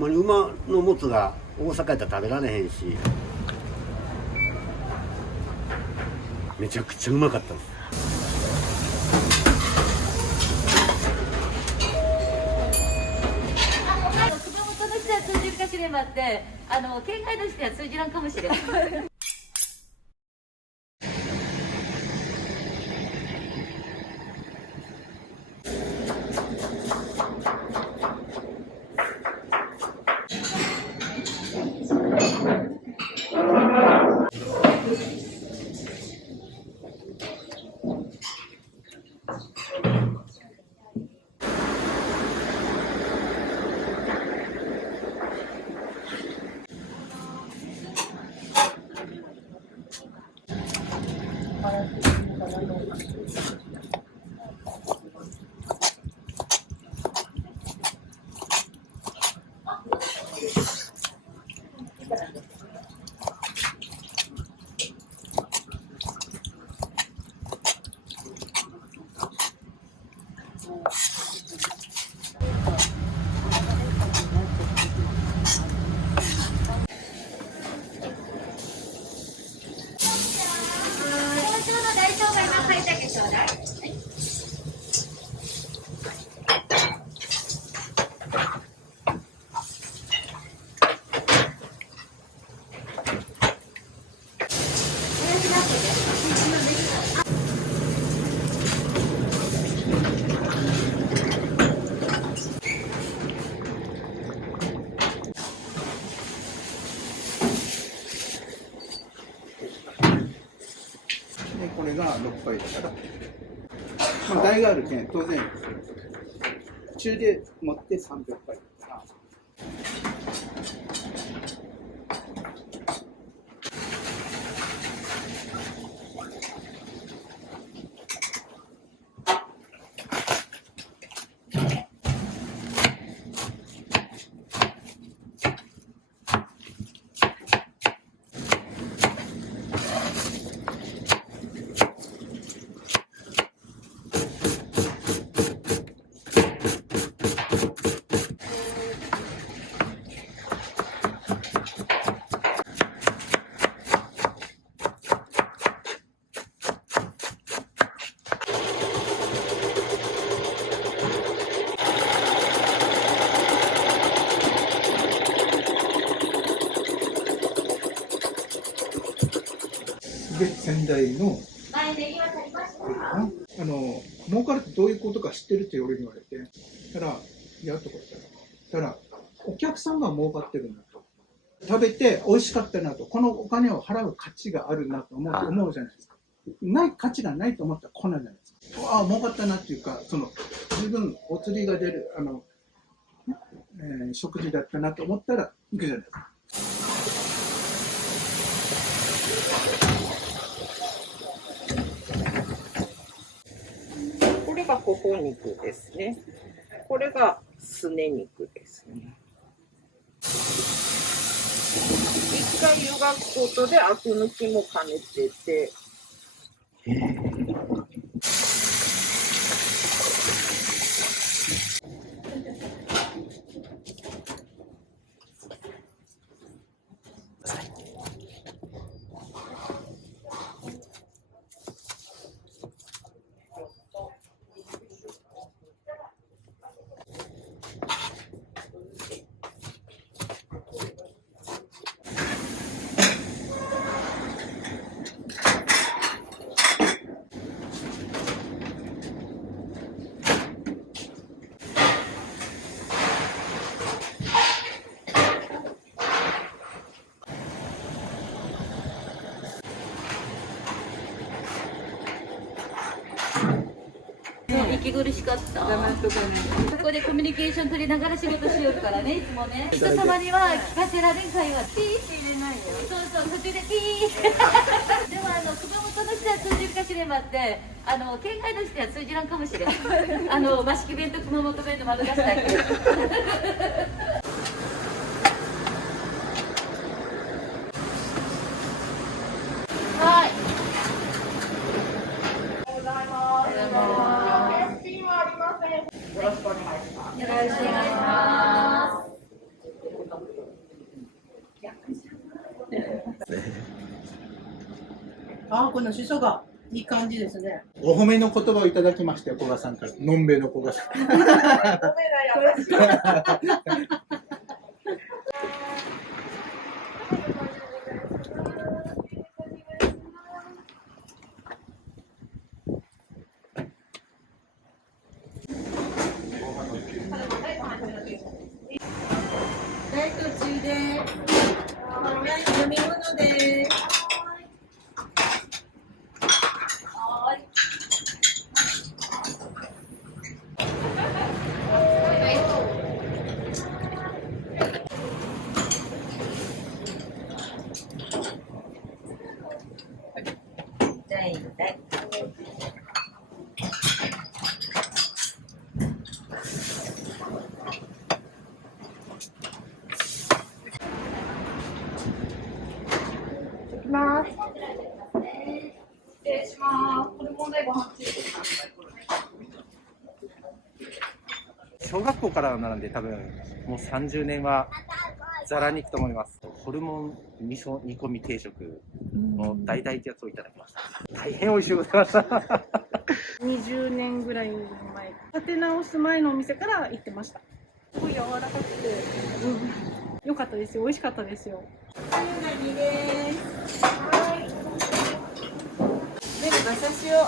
んまに馬のもつが大阪やったら食べられへんし、めちゃくちゃうまかったです。熊本の人は通じるかしれまって、県外の人は通じらんかもしれない。これが6杯だから、まあ、台があるけん当然中で持って300杯だから。で先代の儲かるってどういうことか知ってるって俺に言われて、たらいやとか言ったら、お客さんが儲かってるんだと、食べて美味しかったなと、このお金を払う価値があるなと思うじゃないですか。ない価値がないと思ったら来ないじゃないですか。ああ儲かったなっていうか、その自分お釣りが出る食事だったなと思ったら行くじゃないですか。これがほほ肉ですね。これがすね肉ですね。一回湯がくことでアク抜きも兼ねてて。息苦しかった。ここでコミュニケーション取りながら仕事しよるからね、いつもね。人様には聞かせられん会話、ピーって入れないよ。そうそう、途中でピーって。でも熊本の人は通じるかしれまって、県外の人は通じらんかもしれない。益城弁と熊本弁の丸出しだけ。はい。よろしくお願いします。よろしくお願いします。あ、このシソがいい感じですね。お褒めの言葉をいただきましたよ、古賀さんから。のんべいの古賀さん。はい、途中で。はい、飲み物で。小学校からなんで多分もう30年はざらに行くと思います。ホルモン味噌煮込み定食の大々ってやつをいただきました。大変美味しいございました。20年ぐらい前、立て直す前のお店から行ってました。すごい柔らかくて、良かったですよ。美味しかったですよ。何です。はい。で、馬刺しを。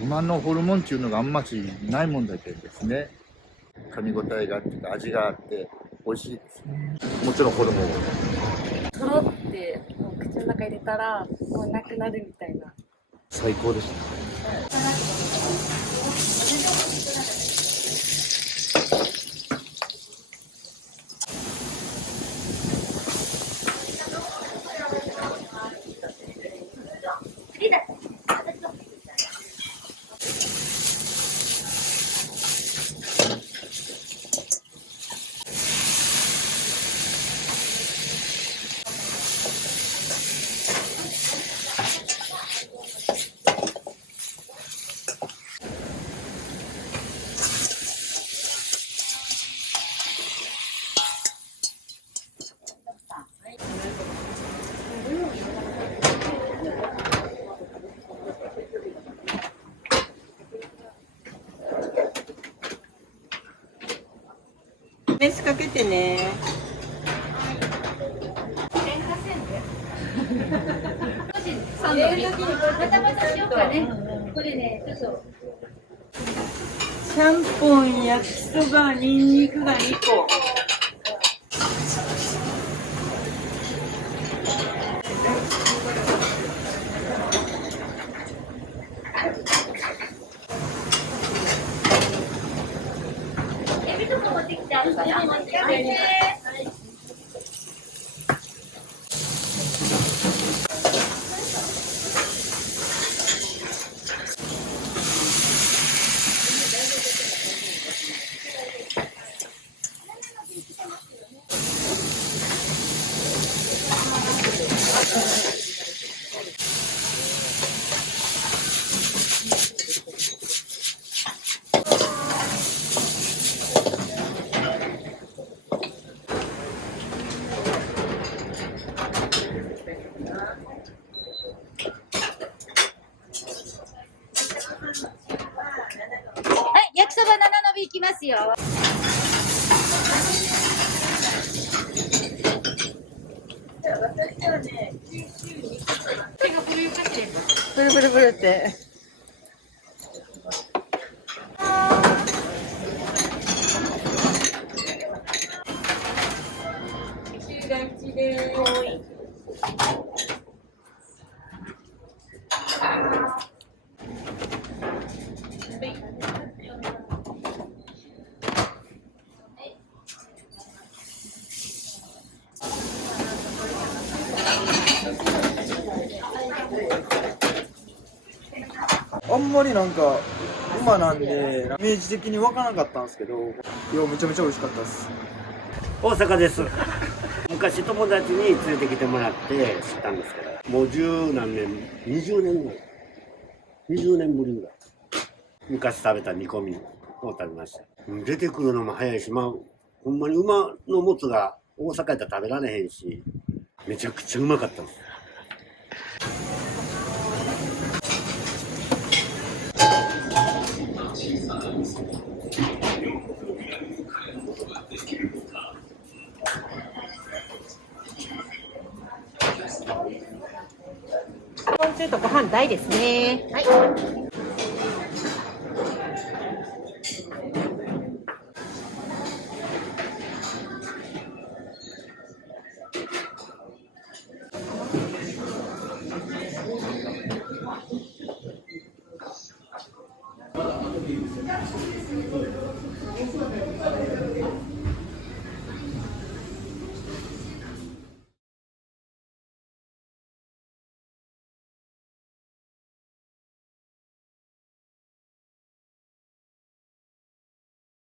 馬のホルモンっていうのがあんましないもんだけですね。噛み応えがあって味があって美味しいですね。もちろんホルモンとろってもう口の中入れたらもうなくなるみたいな。最高でした。メスかけてね。入れる時にこれバタバタしようかね。これね、ちょっと。ちゃんぽん、焼きそば、ニンニクが2個。エビとか持ってきてあるから。持ってきてね。はい、焼きそば7のびいきますよ。私はね、九州に手が古いかしれん。ブルブルブルって。ランチでーす。あんまりなんか馬なんでイメージ的に分からなかったんですけど、いやめちゃめちゃ美味しかったです。大阪です。昔友達に連れてきてもらって知ったんですけど、もう十何年、20年ぐらい。20年ぶりぐらい。昔食べた煮込みを食べました。出てくるのも早いし、まあ、ほんまに馬のもつが大阪やったら食べられへんし、めちゃくちゃうまかったんです。昆虫とご飯大ですね。はい。